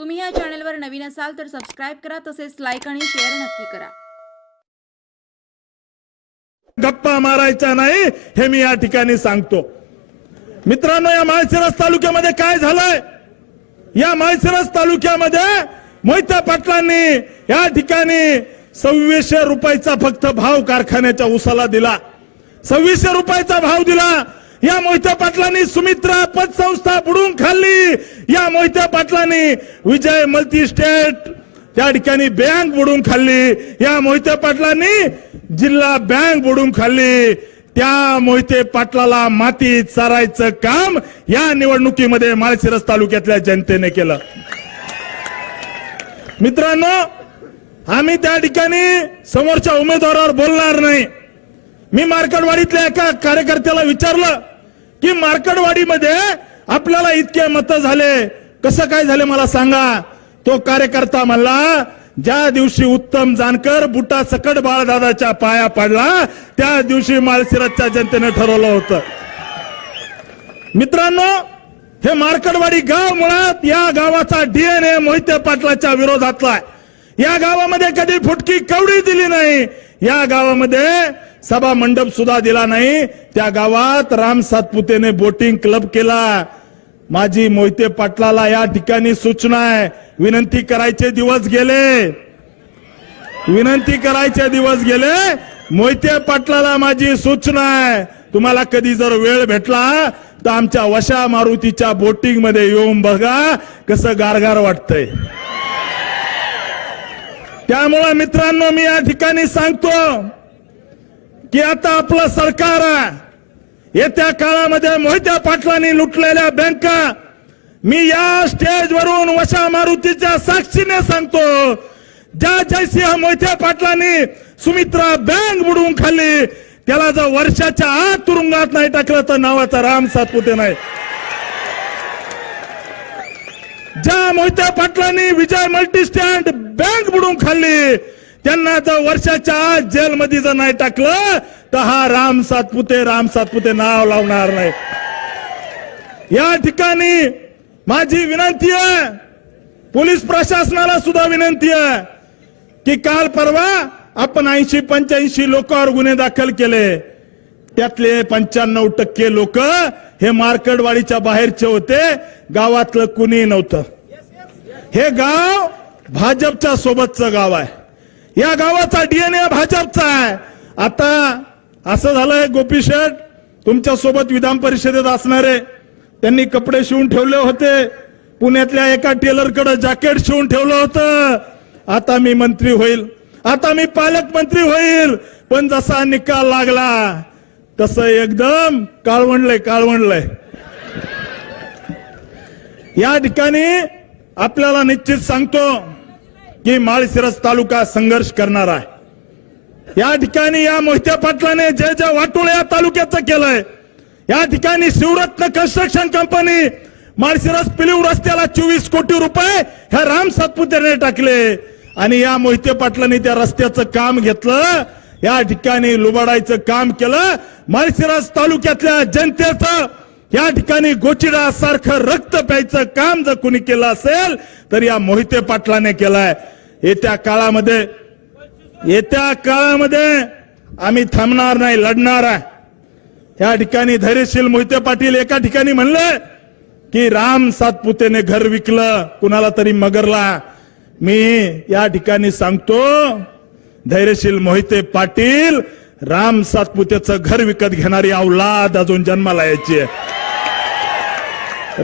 तुम्ही या चॅनलवर नवीन असाल तर सबस्क्राईब करा तसेच लाईक आणि शेअर नक्की करा. गप्पा मारायचा नाही हे मी या ठिकाणी सांगतो. मित्रांनो या माळशिरस तालुक्यामध्ये काय झालंय? या माळशिरस तालुक्यामध्ये मोहित्या पाटलांनी या ठिकाणी सव्वीसशे रुपयाचा फक्त भाव कारखान्याच्या उसाला दिला. सव्वीसशे रुपयाचा भाव दिला. या मोहित्या पाटलांनी सुमित्रा पतसंस्था बुडून खाल्ली. या मोहित्या पाटलांनी विजय मल्टी स्टेट त्या ठिकाणी बँक बुडून खाल्ली. या मोहिते पाटलांनी जिल्हा बँक बुडून खाल्ली. त्या मोहिते पाटलाला माती चारायचं काम या निवडणुकीमध्ये माळशिरस तालुक्यातल्या जनतेने केलं. मित्रांनो आम्ही त्या ठिकाणी समोरच्या उमेदवारावर बोलणार नाही. मी मार्कडवाडीतल्या एका कार्यकर्त्याला विचारलं की मार्कडवाडीमध्ये आपल्याला इतके मत झाले. कसं काय झाले मला सांगा. तो कार्यकर्ता म्हणला ज्या दिवशी उत्तम जानकर बुटा सकट बाळदादाच्या पाया पडला त्या दिवशी माळशिरसच्या जनतेने ठरवलं होतं. मित्रांनो हे मार्कडवाडी गाव मुळात या गावाचा डीएनए मोहिते पाटलाच्या विरोधातला आहे. या गावामध्ये कधी फुटकी कवडी दिली नाही या गावामध्ये सभा मंडप सुद्धा दिला नाही. त्या गावात राम सातपुतेने बोटिंग क्लब केला. माझी मोहिते पाटलाला या ठिकाणी सूचना आहे. विनंती करायचे दिवस गेले. विनंती करायचे दिवस गेले. मोहिते पाटलाला माझी सूचना आहे. तुम्हाला कधी जर वेळ भेटला तर आमच्या वशा मारुतीच्या बोटिंगमध्ये येऊन बघा कसं गारगार वाटतंय. त्यामुळे मित्रांनो मी या ठिकाणी सांगतो की आता आपलं सरकार येत्या काळामध्ये मोहित्या पाटलांनी लुटलेल्या बँका मी या स्टेजवरून वशा मारुतीच्या साक्षीने सांगतो ज्या जयसिंह मोहित्या पाटलांनी सुमित्रा बँक बुडवून खाल्ली त्याला जर वर्षाच्या आत तुरुंगात नाही टाकलं तर नावाचा राम सातपुते नाही. ज्या मोहित्या पाटलांनी विजय मल्टी स्टँड बँक बुडवून खाल्ली त्यांना जर वर्षाच्या आज जेलमध्ये जर नाही टाकलं तर हा राम सातपुते राम सातपुते नाव लावणार नाही. या ठिकाणी माझी विनंती आहे पोलीस प्रशासनाला सुद्धा विनंती आहे की काल परवा आपण ऐंशी पंच्याऐंशी लोकांवर गुन्हे दाखल केले. त्यातले पंच्याण्णव टक्के लोक हे मार्कडवाडीच्या बाहेरचे होते गावातलं कुणी नव्हतं. हे गाव भाजपच्या सोबतचं गाव आहे. या गावाचा डीएनए भाजपचा आहे. आता असं झालंय गोपी शेठ तुमच्यासोबत विधान परिषदेत असणारे. त्यांनी कपडे शिवून ठेवले होते. पुण्यातल्या एका टेलरकडे जॅकेट शिवून ठेवलं होतं. आता मी मंत्री होईल. आता मी पालकमंत्री होईल. पण जसा निकाल लागला तसं एकदम काळवणलंय काळवणलंय या ठिकाणी आपल्याला निश्चित सांगतो की माळशिरस तालुका संघर्ष करणार आहे. या ठिकाणी या मोहित्या पाटलाने जे जे वाटोळ या तालुक्याचं केलंय या ठिकाणी शिवरत्न कन्स्ट्रक्शन कंपनी माळशिरस पिलीव रस्त्याला चोवीस कोटी रुपये ह्या राम सातपुतेने टाकले. आणि या मोहिते पाटलांनी त्या रस्त्याचं काम घेतलं या ठिकाणी लुबाडायचं काम केलं माळशिरस तालुक्यातल्या जनतेचं या ठिकाणी गोचिडा सारखं रक्त प्यायचं काम जर कुणी केलं असेल तर या मोहिते पाटलाने केलंय. येत्या काळामध्ये येत्या काळामध्ये आम्ही थांबणार नाही लढणार आहे. या ठिकाणी धैर्यशील मोहिते पाटील एका ठिकाणी म्हणले की राम सातपुतेने घर विकलं कुणाला तरी मगरला. मी या ठिकाणी सांगतो धैर्यशील मोहिते पाटील राम सातपुतेचं घर विकत घेणारी औलाद अजून जन्माला यायची आहे.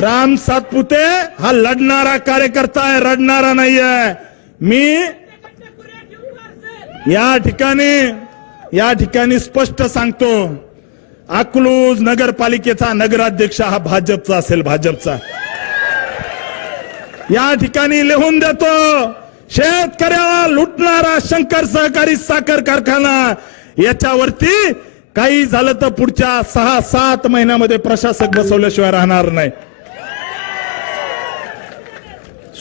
राम सातपुते हा लढणारा कार्यकर्ता आहे रडणारा नाहीये. मी या ठिकाणी या ठिकाणी स्पष्ट सांगतो. अकलूज नगरपालिकेचा नगराध्यक्ष हा भाजपचा असेल भाजपचा. या ठिकाणी लिहून देतो शेतकऱ्याला लुटणारा शंकर सहकारी साखर कारखाना. याच्यावरती काही झालं तर पुढच्या सहा सात महिन्यामध्ये प्रशासक बसवल्याशिवाय राहणार नाही.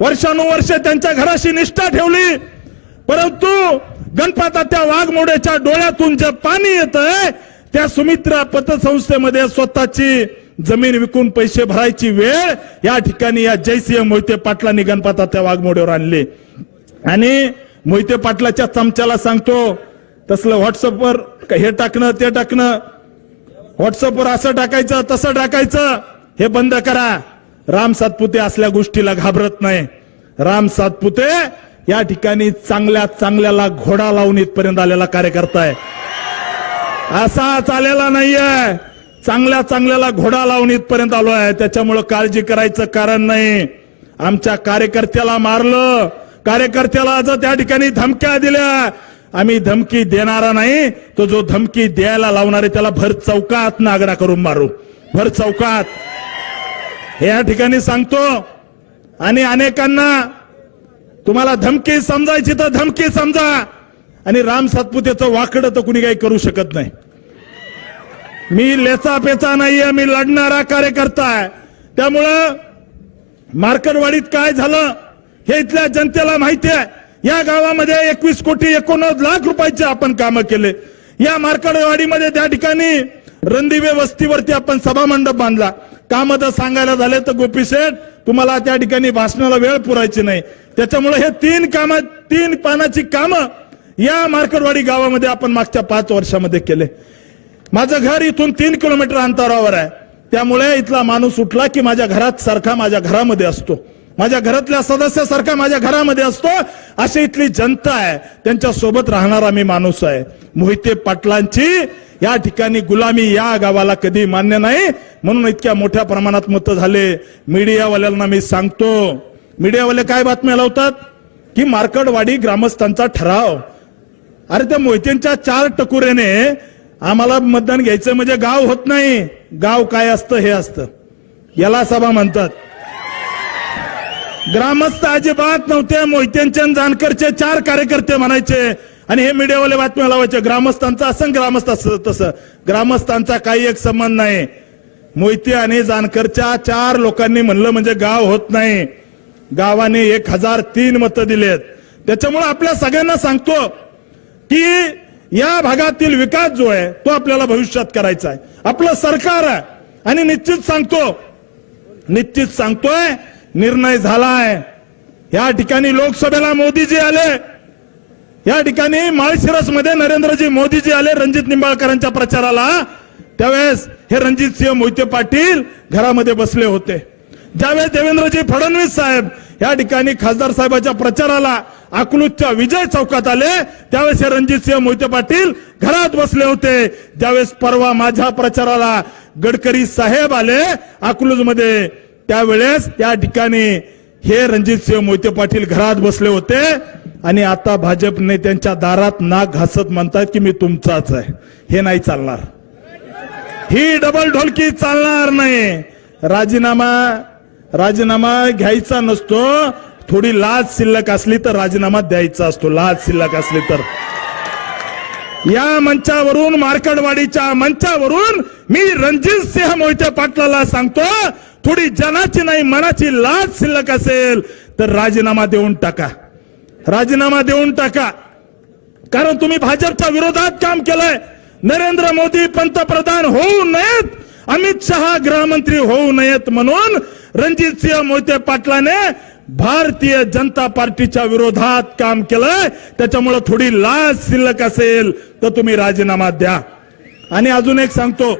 वर्षानुवर्ष त्यांच्या घराशी निष्ठा ठेवली परंतु गणपता त्या वाघमोड्याच्या डोळ्यातून जे पाणी येत त्या सुमित्रा पतसंस्थेमध्ये स्वतःची जमीन विकून पैसे भरायची वेळ या ठिकाणी या जयसिंह मोहिते पाटलांनी गणपता त्या वाघमोड्यावर आणली. आणि मोहिते पाटलाच्या चमच्याला सांगतो तसलं व्हॉट्सअपवर हे टाकणं ते टाकणं. व्हॉट्सअपवर असं टाकायचं तसं टाकायचं. हे बंद करा. राम सातपुते असल्या गोष्टीला घाबरत नाही. राम सातपुते या ठिकाणी चांगल्या चांगल्याला घोडा लावून इथपर्यंत आलेला कार्यकर्ता आहे. असा चालेला नाहीये. चांगल्या चांगल्याला घोडा लावून इथपर्यंत आलो आहे. त्याच्यामुळं काळजी करायचं कारण नाही. आमच्या कार्यकर्त्याला मारलं. कार्यकर्त्याला जर त्या ठिकाणी धमक्या दिल्या. आम्ही धमकी देणारा नाही. तो जो धमकी द्यायला लावणार आहे त्याला भर चौकात नागडा करून मारू. भर चौकात. हे या ठिकाणी सांगतो. आणि अनेकांना तुम्हाला धमकी समजायची तर धमकी समजा. आणि राम सातपुतेचं वाकडं तर कुणी काही करू शकत नाही. मी लेचा पेचा नाहीये मी लढणारा कार्यकर्ता आहे. त्यामुळं मार्करवाडीत काय झालं हे इथल्या जनतेला माहिती आहे. या गावामध्ये एकवीस कोटी एकोणनव्वद लाख रुपयाचे आपण कामं केले. या मार्कडवाडीमध्ये त्या ठिकाणी रणदिवे वस्तीवरती आपण सभामंडप बांधला. काम जर सांगायला झाले तर गोपी शेठ तुम्हाला त्या ठिकाणी भाषणाला वेळ पुरायची नाही. त्याच्यामुळे हे तीन काम तीन पानाची कामं या मार्कडवाडी गावामध्ये आपण मागच्या पाच वर्षामध्ये केले. माझं घर इथून तीन किलोमीटर अंतरावर आहे. त्यामुळे इथला माणूस उठला की माझ्या घरात सारखा माझ्या घरामध्ये असतो. माझ्या घरातल्या सदस्यासारखा माझ्या घरामध्ये असतो. अशी इथली जनता आहे. त्यांच्यासोबत राहणारा मी माणूस आहे. मोहिते पाटलांची या ठिकाणी गुलामी या गावाला कधी मान्य नाही. म्हणून इतक्या मोठ्या प्रमाणात मतं झाले. मीडियावाल्यांना मी सांगतो. मीडियावाले काय बातम्या लावतात? की मार्कडवाडी ग्रामस्थांचा ठराव. अरे त्या मोहित्यांच्या चार टकुरेने आम्हाला मतदान घ्यायचं म्हणजे गाव होत नाही. गाव काय असतं हे असतं. याला सभा म्हणतात. ग्रामस्थ अजिबात नव्हते. मोहित्यांच्या जानकरचे चार कार्यकर्ते म्हणायचे. आणि हे मीडियावाले बातम्या लावायचे. ग्रामस्थांचा असं ग्रामस्थ असं तसं. ग्रामस्थांचा काही एक संबंध नाही. मोहिते आणि जानकरच्या चार लोकांनी म्हणलं म्हणजे गाव होत नाही. गावाने एक हजार तीन मतं दिलेत. त्याच्यामुळे आपल्या सगळ्यांना सांगतो की या भागातील विकास जो आहे तो आपल्याला भविष्यात करायचा आहे. आपलं सरकार आहे. आणि निश्चित सांगतो निश्चित सांगतोय निर्णय झालाय. या ठिकाणी लोकसभेला मोदीजी आले. या ठिकाणी माळशिरसमध्ये नरेंद्रजी मोदीजी आले रणजित निंबाळकरांच्या प्रचाराला. त्यावेळेस हे रणजित सिंह मोहिते पाटील घरामध्ये बसले होते. ज्यावेळेस देवेंद्रजी फडणवीस साहेब या ठिकाणी खासदार साहेबाच्या प्रचाराला अकलूजच्या विजय चौकात आले त्यावेळेस हे रणजित सिंह मोहिते पाटील घरात बसले होते. ज्यावेळेस परवा माझ्या प्रचाराला गडकरी साहेब आले अकलूजमध्ये त्यावेळेस त्या ठिकाणी हे रणजित सिंह मोहिते पाटील घरात बसले होते. आणि आता भाजपने त्यांच्या दारात नाक घासत म्हणतात की मी तुमचाच आहे. हे नाही चालणार. ही डबल ढोलकी चालणार नाही. राजीनामा राजीनामा घ्यायचा नसतो. थोडी लाज शिल्लक असली तर राजीनामा द्यायचा असतो. लाज शिल्लक असली तर. या मंचावरून मार्कडवाडीच्या मंचावरून मी रणजित सिंह मोहिते पाटलाला सांगतो थोडी जनाची नाही मनाची लाज शिल्लक असेल तर राजीनामा देऊन टाका. राजीनामा देऊन टाका. कारण तुम्ही भाजपच्या विरोधात काम केलंय. नरेंद्र मोदी पंतप्रधान होऊ नयेत. अमित शहा गृहमंत्री होऊ नयेत म्हणून रणजित सिंह मोहिते पाटलाने भारतीय जनता पार्टीच्या विरोधात काम केलंय. त्याच्यामुळे थोडी लाज शिल्लक असेल तर तुम्ही राजीनामा द्या. आणि अजून एक सांगतो.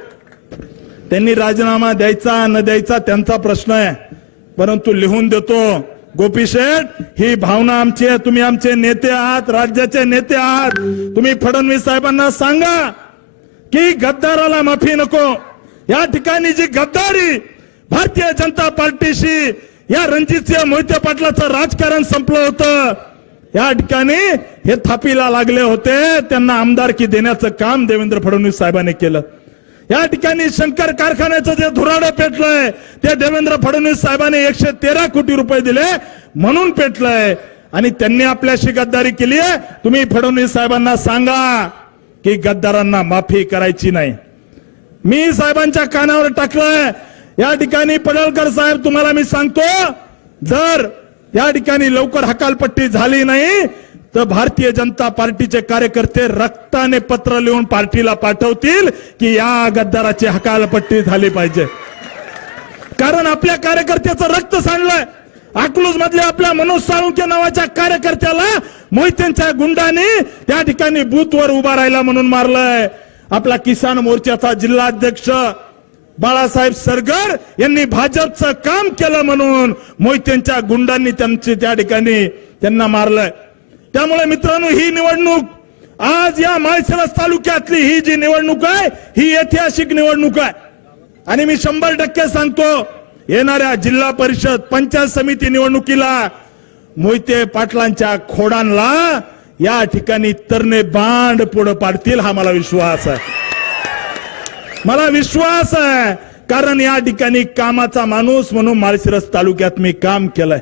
त्यांनी राजीनामा द्यायचा न द्यायचा त्यांचा प्रश्न आहे. परंतु लिहून देतो. गोपी शेठ ही भावना आमची आहे. तुम्ही आमचे नेते आहात राज्याचे नेते आहात. तुम्ही फडणवीस साहेबांना सांगा की गद्दाराला माफी नको. या ठिकाणी जी गद्दारी भारतीय जनता पार्टीशी या रणजितसिंह मोहिते पाटलाचं राजकारण संपलं होतं. या ठिकाणी हे थापीला लागले होते. त्यांना आमदारकी देण्याचं काम देवेंद्र फडणवीस साहेबांनी केलं. या ठिकाणी शंकर कारखान्याचं जे धुराडं पेटलंय ते देवेंद्र फडणवीस साहेबांनी एकशे तेरा कोटी रुपये दिले म्हणून पेटलंय. आणि त्यांनी आपल्याशी गद्दारी केली आहे. तुम्ही फडणवीस साहेबांना सांगा की गद्दारांना माफी करायची नाही. मी साहेबांच्या कानावर टाकलंय. या ठिकाणी पडळकर साहेब तुम्हाला मी सांगतो जर या ठिकाणी लवकर हकालपट्टी झाली नाही तर भारतीय जनता पार्टीचे कार्यकर्ते रक्ताने पत्र लिहून पार्टीला पाठवतील की या गद्दाराची हकालपट्टी झाली पाहिजे. कारण आपल्या कार्यकर्त्याचं रक्त सांडलंय. अकलूज मधल्या आपल्या मनोज साळुंके नावाच्या कार्यकर्त्याला मोहित्यांच्या गुंडाने त्या ठिकाणी बूथवर उभा राहिला म्हणून मारलंय. आपला किसान मोर्चाचा जिल्हाध्यक्ष बाळासाहेब सरगर यांनी भाजपचं काम केलं म्हणून मोहित्यांच्या गुंडांनी त्यांची त्या ठिकाणी त्यांना मारलंय. त्यामुळे मित्रांनो ही निवडणूक आज या माळशिरस तालुक्यातली ही जी निवडणूक आहे ही ऐतिहासिक निवडणूक आहे. आणि मी शंभर टक्के सांगतो येणाऱ्या जिल्हा परिषद पंचायत समिती निवडणुकीला मोहिते पाटलांच्या खोडांना या ठिकाणी तरणे बांड पुढे पाडतील हा मला विश्वास आहे. मला विश्वास आहे कारण या ठिकाणी कामाचा माणूस म्हणून माळशिरस तालुक्यात मी काम केलंय.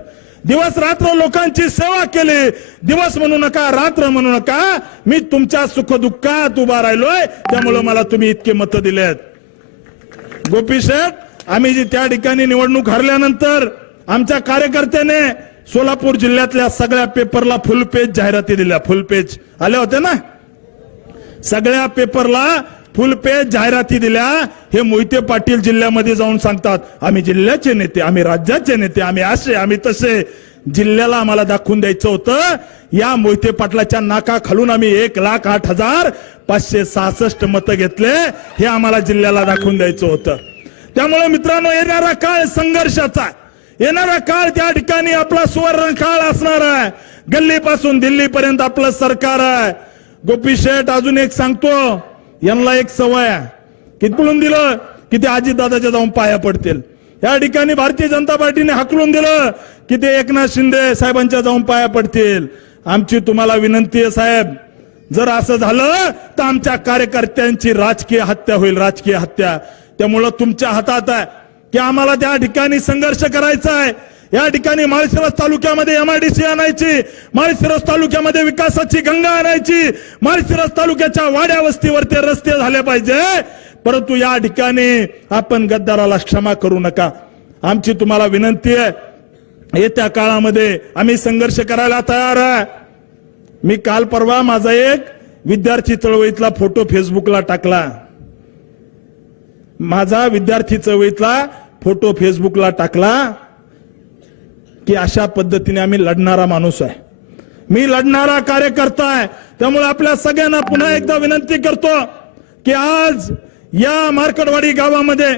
दिवस रात्र लोकांची सेवा केली. दिवस म्हणू नका रात्र म्हणू नका. मी तुमच्या सुखदुःखात उभा राहिलोय. त्यामुळे मला तुम्ही इतके मतं दिलेत. गोपी शेठ आम्ही जी त्या ठिकाणी निवडणूक हरल्यानंतर आमच्या कार्यकर्त्याने सोलापूर जिल्ह्यातल्या सगळ्या पेपरला फुल पेज जाहिराती दिल्या. फुल पेज आले होते ना? सगळ्या पेपरला फुल पेज जाहिराती दिल्या हे मोहिते पाटील जिल्ह्यामध्ये जाऊन सांगतात आम्ही जिल्ह्याचे नेते आम्ही राज्याचे नेते आम्ही असे आम्ही तसे. जिल्ह्याला आम्हाला दाखवून द्यायचं होतं या मोहिते पाटलाच्या नाका खालून आम्ही एक लाख आठ हजार पाचशे सहासष्ट मतं घेतले हे आम्हाला जिल्ह्याला दाखवून द्यायचं होतं. त्यामुळे मित्रांनो येणारा काळ संघर्षाचा येणारा काळ त्या ठिकाणी आपला सुवर्ण काळ असणार आहे. गल्लीपासून दिल्लीपर्यंत आपलं सरकार आहे. गोपी शेठ अजून एक सांगतो यांना एक सवय आहे कितकुळून दिलं की ते अजितदादाच्या जाऊन पाया पडतील. या ठिकाणी भारतीय जनता पार्टीने हाकलून दिलं की ते एकनाथ शिंदे साहेबांच्या जाऊन पाया पडतील. आमची तुम्हाला विनंती आहे साहेब जर असं झालं तर आमच्या कार्यकर्त्यांची राजकीय हत्या होईल राजकीय हत्या. त्यामुळं तुमच्या हातात आहे की आम्हाला त्या ठिकाणी संघर्ष करायचा आहे. या ठिकाणी माळशिरस तालुक्यामध्ये एमआयडीसी आणायची माळशिरस तालुक्यामध्ये विकासाची गंगा आणायची माळशिरस तालुक्याच्या वाड्या वस्तीवरती रस्ते झाले पाहिजे. परंतु या ठिकाणी आपण गद्दाराला क्षमा करू नका. आमची तुम्हाला विनंती आहे येत्या काळामध्ये आम्ही संघर्ष करायला तयार आहे. मी काल परवा माझा एक विद्यार्थी चळवळीतला फोटो फेसबुकला टाकला. माझा विद्यार्थी चळवळीतला फोटो फेसबुकला टाकला. की अशा पद्धतीने आम्ही लढणारा माणूस आहे. मी लढणारा कार्यकर्ता आहे. त्यामुळे आपल्या सगळ्यांना पुन्हा एकदा विनंती करतो की आज या मार्कडवाडी गावामध्ये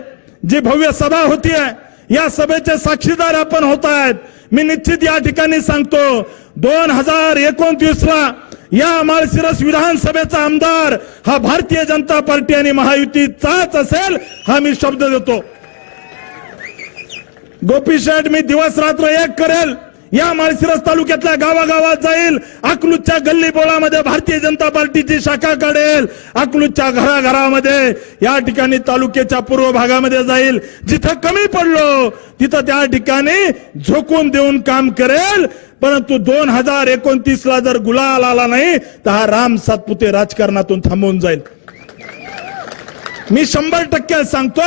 जी भव्य सभा होती आहे या सभेचे साक्षीदार आपण होत आहेत. मी निश्चित या ठिकाणी सांगतो दोन हजार एकोणतीस ला या माळशिरस विधानसभेचा आमदार हा भारतीय जनता पार्टी आणि महायुतीचाच असेल हा मी शब्द देतो. गोपीशेठ मी दिवस रात्र एक करेल. या माळशिरस तालुक्यातल्या गावागावात जाईल. अकलूजच्या गल्ली बोळामध्ये भारतीय जनता पार्टीची शाखा काढेल. अकलूजच्या घराघरामध्ये या ठिकाणी तालुक्याच्या पूर्व भागामध्ये जाईल. जिथं कमी पडलो तिथं त्या ठिकाणी झोकून देऊन काम करेल. परंतु दोन हजार एकोणतीस ला जर गुलाल आला नाही तर हा राम सातपुते राजकारणातून थांबून जाईल. मी शंभर टक्के सांगतो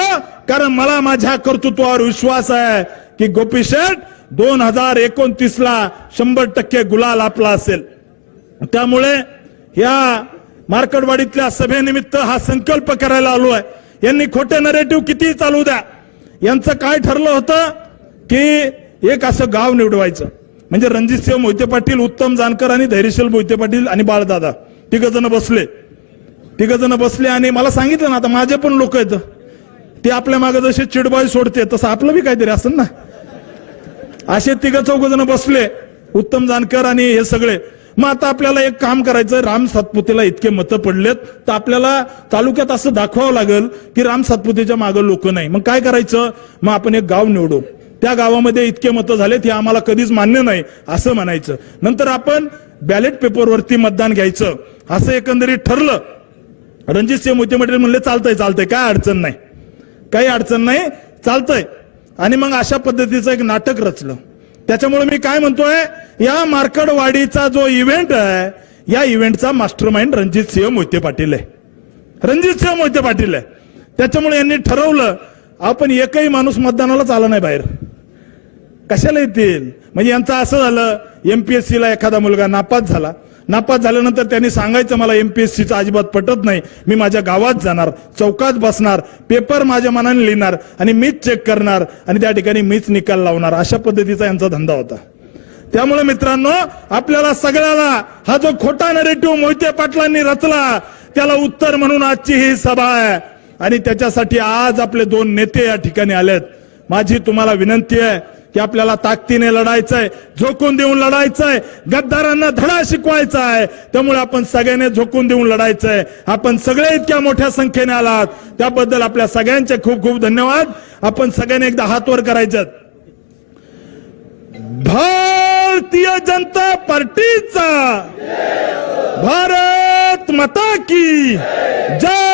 कारण मला माझ्या कर्तृत्वावर विश्वास आहे की गोपी शेठ दोन हजार एकोणतीस ला शंभर टक्के गुलाल आपला असेल. त्यामुळे या मार्कडवाडीतल्या सभेनिमित्त हा संकल्प करायला आलो आहे. यांनी खोटे नरेटिव्ह किती चालू द्या. यांचं काय ठरलं होतं की एक असं गाव निवडवायचं. म्हणजे रणजितसिंह मोहिते पाटील उत्तम जानकर आणि धैर्यशील मोहिते पाटील आणि बाळदादा. तिघ जण बसले. तिघ जण बसले आणि मला सांगितलं ना आता माझे पण लोक आहेत. ते आपल्या मागे जसे चिडबाई सोडते तसं आपलं बी काहीतरी असेल ना. असे तिघ चौघ जण बसले उत्तम जानकर आणि हे सगळे. मग आता आपल्याला एक काम करायचं राम सातपुतेला इतके मतं पडलेत तर आपल्याला तालुक्यात असं दाखवावं लागेल की राम सातपुतेच्या मागे लोक नाही. मग काय करायचं? मग आपण एक गाव निवडू. त्या गावामध्ये इतके मतं झालेत हे आम्हाला कधीच मान्य नाही असं म्हणायचं. नंतर आपण बॅलेट पेपरवरती मतदान घ्यायचं. असं एकंदरीत ठरलं. रणजितसिंह मोती पाटील म्हणले चालतंय चालतंय काय अडचण नाही. काही अडचण नाही चालतंय. आणि मग अशा पद्धतीचं एक नाटक रचलं. त्याच्यामुळे मी काय म्हणतोय या मार्कडवाडीचा जो इव्हेंट आहे या इव्हेंटचा मास्टर माइंड रणजित सिंह मोहिते पाटील आहे. रणजित सिंह मोहिते पाटील आहे. त्याच्यामुळे यांनी ठरवलं आपण एकही माणूस मतदानालाच आला नाही बाहेर. कशाला येतील? म्हणजे यांचं असं झालं एमपीएससीला एखादा मुलगा नापास झाला. नापास झाल्यानंतर त्यांनी सांगायचं मला एमपीएससीचा अजिबात पटत नाही. मी माझ्या गावात जाणार चौकात बसणार पेपर माझ्या मनाने लिहिणार आणि मीच चेक करणार आणि त्या ठिकाणी मीच निकाल लावणार. अशा पद्धतीचा यांचा धंदा होता. त्यामुळे मित्रांनो आपल्याला सगळ्याला हा जो खोटा नरेटिव्ह मोहिते पाटलांनी रचला त्याला उत्तर म्हणून आजची ही सभा आहे. आणि त्याच्यासाठी आज आपले दोन नेते या ठिकाणी आलेत. माझी तुम्हाला विनंती आहे की आपल्याला ताकदीने लढायचंय झोकून देऊन लढायचंय गद्दारांना धडा शिकवायचा आहे त्यामुळे आपण सगळ्यांनी झोकून देऊन लढायचंय. आपण सगळे इतक्या मोठ्या संख्येने आलात. त्याबद्दल आपल्या सगळ्यांचे खूप खूप धन्यवाद. आपण सगळ्यांनी एकदा हातवर करायचं भारतीय जनता पार्टीचा भारत माता की जय.